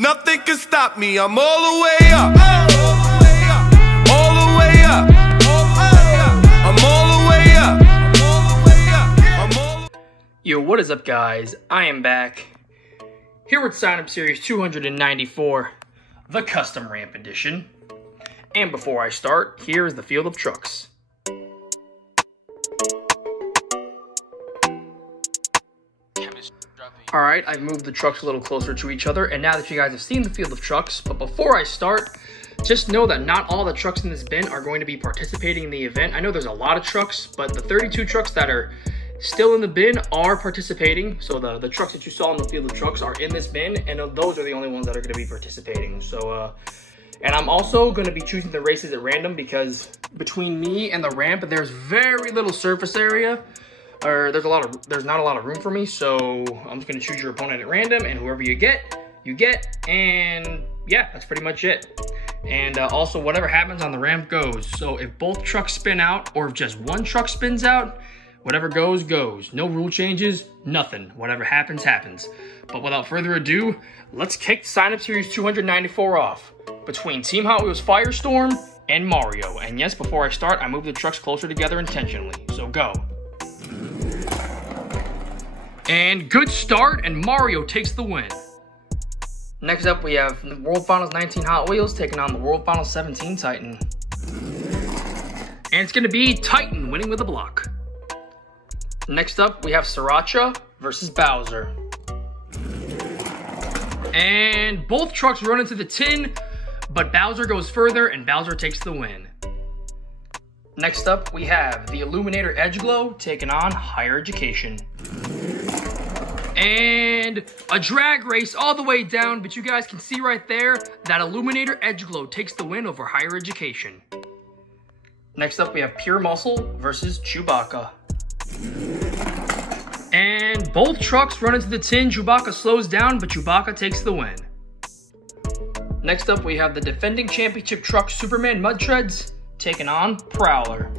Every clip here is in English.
Nothing can stop me, I'm all the way up. All the way up. I'm all the way up. Yo, what is up, guys? I am back here with Sign Up Series 294, the Custom Ramp Edition. And before I start, here is the field of trucks. Alright, I've moved the trucks a little closer to each other, and now that you guys have seen the field of trucks, but before I start, just know that not all the trucks in this bin are going to be participating in the event. I know there's a lot of trucks, but the 32 trucks that are still in the bin are participating. So the trucks that you saw in the field of trucks are in this bin, and those are the only ones that are going to be participating. So, and I'm also going to be choosing the races at random because between me and the ramp, there's very little surface area. Or there's not a lot of room for me, so I'm just gonna choose your opponent at random, and whoever you get, and yeah, that's pretty much it. And also, whatever happens on the ramp goes. So if both trucks spin out, or if just one truck spins out, whatever goes, goes. No rule changes, nothing. Whatever happens, happens. But without further ado, let's kick Sign Up Series 294 off between Team Hot Wheels Firestorm and Mario. And yes, before I start, I moved the trucks closer together intentionally, so go. And good start, and Mario takes the win. Next up, we have World Finals 19 Hot Wheels taking on the World Finals 17 Titan. And it's going to be Titan winning with a block. Next up, we have Sriracha versus Bowser. And both trucks run into the tin, but Bowser goes further, and Bowser takes the win. Next up, we have the Illuminator Edgeglow taking on Higher Education. And a drag race all the way down, but you guys can see right there that Illuminator Edgeglow takes the win over Higher Education. Next up, we have Pure Muscle versus Chewbacca. And both trucks run into the tin. Chewbacca slows down, but Chewbacca takes the win. Next up, we have the defending championship truck Superman Mud Treads taking on Prowler.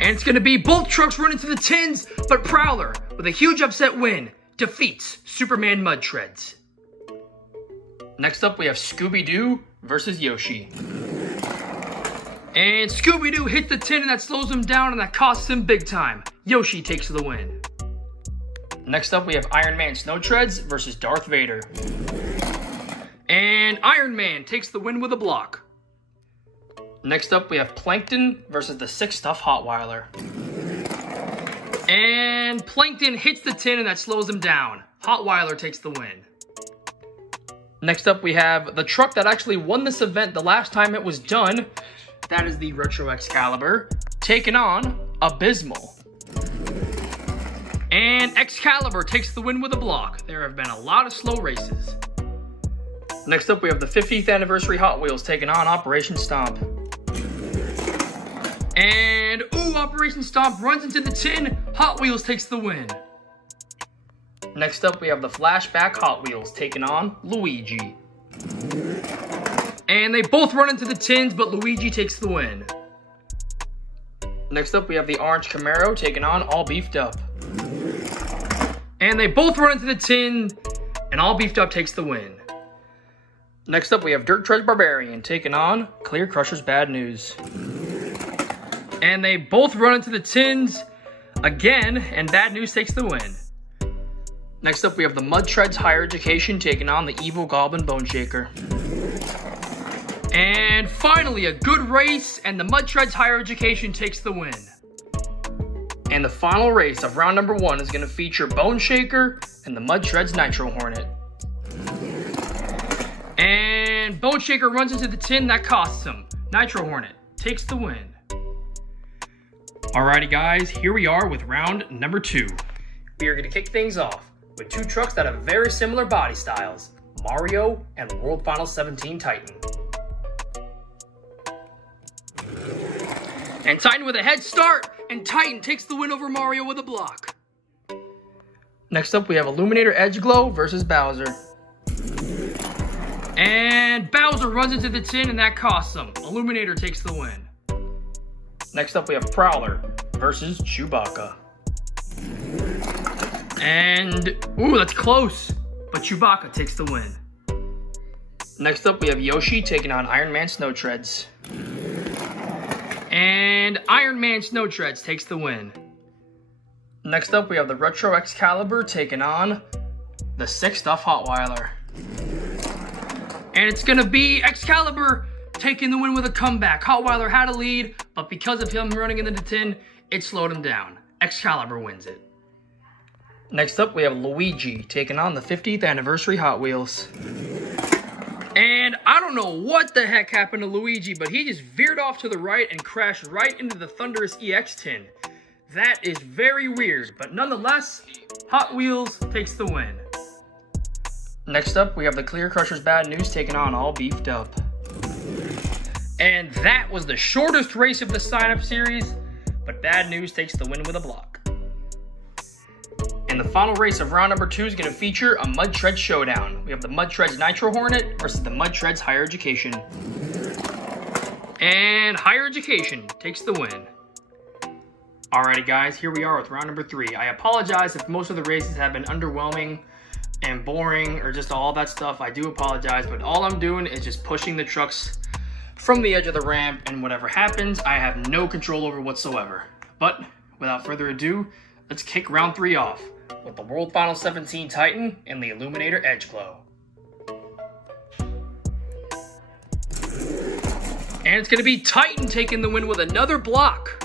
And it's going to be both trucks run into the tins, but Prowler, with a huge upset win, defeats Superman Mud Treads. Next up, we have Scooby-Doo versus Yoshi. And Scooby-Doo hits the tin, and that slows him down, and that costs him big time. Yoshi takes the win. Next up, we have Iron Man Snow Treads versus Darth Vader. And Iron Man takes the win with a block. Next up, we have Plankton versus the Sick Stuff Hotwiler. And Plankton hits the tin, and that slows him down. Hotwiler takes the win. Next up, we have the truck that actually won this event the last time it was done. That is the Retro Excalibur, taking on Abysmal. And Excalibur takes the win with a block. There have been a lot of slow races. Next up, we have the 50th Anniversary Hot Wheels taking on Operation Stomp. And, ooh, Operation Stomp runs into the tin. Hot Wheels takes the win. Next up, we have the Flashback Hot Wheels taking on Luigi. And they both run into the tins, but Luigi takes the win. Next up, we have the Orange Camaro taking on All Beefed Up. And they both run into the tin, and All Beefed Up takes the win. Next up, we have Dirt Tread Barbarian taking on Clear Crusher's Bad News. And they both run into the tins again, and Bad News takes the win. Next up, we have the Mud Treads Higher Education taking on the Evil Goblin Bone Shaker. And finally, a good race, and the Mud Treads Higher Education takes the win. And the final race of round number 1 is going to feature Bone Shaker and the Mud Treads Nitro Hornet. And Bone Shaker runs into the tin, that costs him. Nitro Hornet takes the win. Alrighty guys, here we are with round number 2. We are going to kick things off with two trucks that have very similar body styles, Mario and World Finals 17 Titan. And Titan with a head start, and Titan takes the win over Mario with a block. Next up, we have Illuminator Edgeglow versus Bowser. And Bowser runs into the tin, and that costs him. Illuminator takes the win. Next up, we have Prowler versus Chewbacca. And, ooh, that's close. but Chewbacca takes the win. Next up, we have Yoshi taking on Iron Man Snow Treads. And Iron Man Snow Treads takes the win. Next up, we have the Retro Excalibur taking on the Sick Stuff Hotweiler. And it's gonna be Excalibur taking the win with a comeback. Hotweiler had a lead, but because of him running into the tin, it slowed him down. Excalibur wins it. Next up, we have Luigi taking on the 50th Anniversary Hot Wheels. And I don't know what the heck happened to Luigi, but he just veered off to the right and crashed right into the Thunderous EX tin. That is very weird, but nonetheless, Hot Wheels takes the win. Next up, we have the Clear Crushers Bad News taking on All Beefed Up. And that was the shortest race of the sign-up series, but Bad News takes the win with a block. And the final race of round number 2 is going to feature a Mud Treads showdown. We have the Mud Treads Nitro Hornet versus the Mud Treads Higher Education. And Higher Education takes the win. Alrighty guys, here we are with round number 3. I apologize if most of the races have been underwhelming and boring or just all that stuff. I do apologize, but all I'm doing is just pushing the trucks from the edge of the ramp, and whatever happens, I have no control over whatsoever. But without further ado, let's kick round 3 off with the World Final 17 Titan and the Illuminator Edge Glow. And it's going to be Titan taking the win with another block.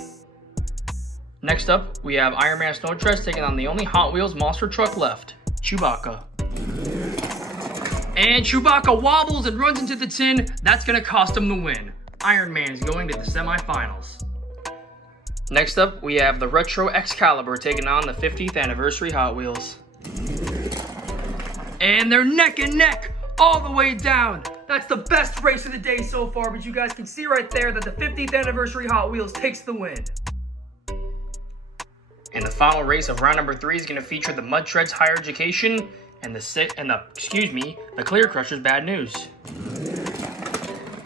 Next up, we have Iron Man Snow Treads taking on the only Hot Wheels monster truck left, Chewbacca. And Chewbacca wobbles and runs into the tin. That's going to cost him the win. Iron Man is going to the semifinals. Next up, we have the Retro Excalibur taking on the 50th Anniversary Hot Wheels. And they're neck and neck all the way down. That's the best race of the day so far, but you guys can see right there that the 50th Anniversary Hot Wheels takes the win. And the final race of round number 3 is going to feature the Mud Treads Higher Education and the Clear Crushers Bad News.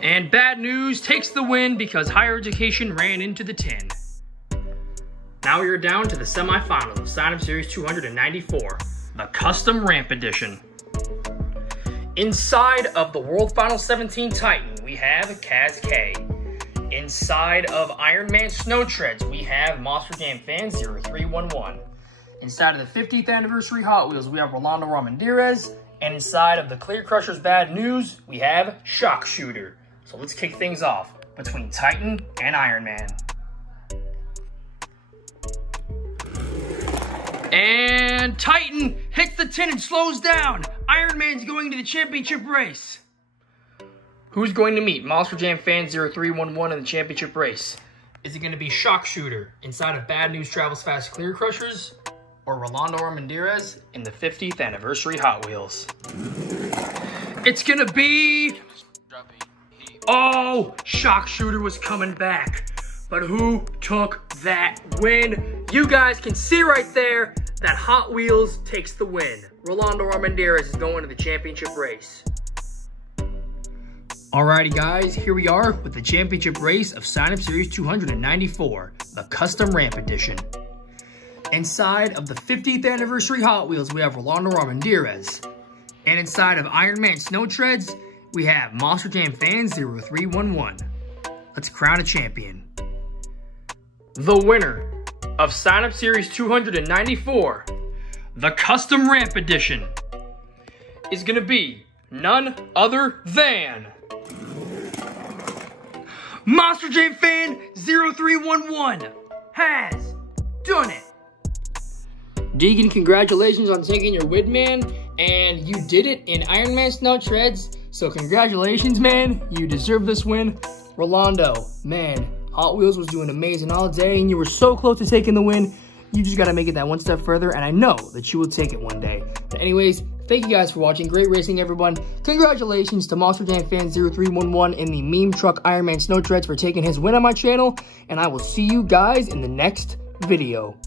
And Bad News takes the win because Higher Education ran into the tin. Now we are down to the semifinals of Sign Up Series 294, the Custom Ramp Edition. Inside of the World Final 17 Titan, we have Kaz K. Inside of Iron Man Snow Treads, we have Monster Jam Fan 0311. Inside of the 50th Anniversary Hot Wheels, we have Rolando Ramirez. And inside of the Clear Crushers Bad News, we have Shock Shooter. So let's kick things off between Titan and Iron Man. And Titan hits the tin and slows down. Iron Man's going to the championship race. Who's going to meet Monster Jam Fan 0311 in the championship race? Is it going to be Shock Shooter inside of Bad News Travels Fast Clear Crushers, or Rolando Ramirez in the 50th Anniversary Hot Wheels? It's going to be... Oh, Shock Shooter was coming back. But who took that win? You guys can see right there that Hot Wheels takes the win. Rolando Ramirez is going to the championship race. Alrighty guys, here we are with the championship race of Sign Up Series 294, the Custom Ramp Edition. Inside of the 50th Anniversary Hot Wheels, we have Rolando Ramirez. And inside of Iron Man Snow Treads, we have Monster Jam Fan 0311. Let's crown a champion. The winner of Sign Up Series 294, the Custom Ramp Edition, is going to be none other than Monster Jam Fan 0311 has done it. Deegan, congratulations on taking your win, man. And you did it in Iron Man Snow Treads. So congratulations, man. You deserve this win. Rolando, man, Hot Wheels was doing amazing all day, and you were so close to taking the win. You just got to make it that one step further, and I know that you will take it one day. But anyways, thank you guys for watching. Great racing, everyone. Congratulations to Monster Jam Fan 0311 in the Meme Truck Iron Man Snow Treads for taking his win on my channel, and I will see you guys in the next video.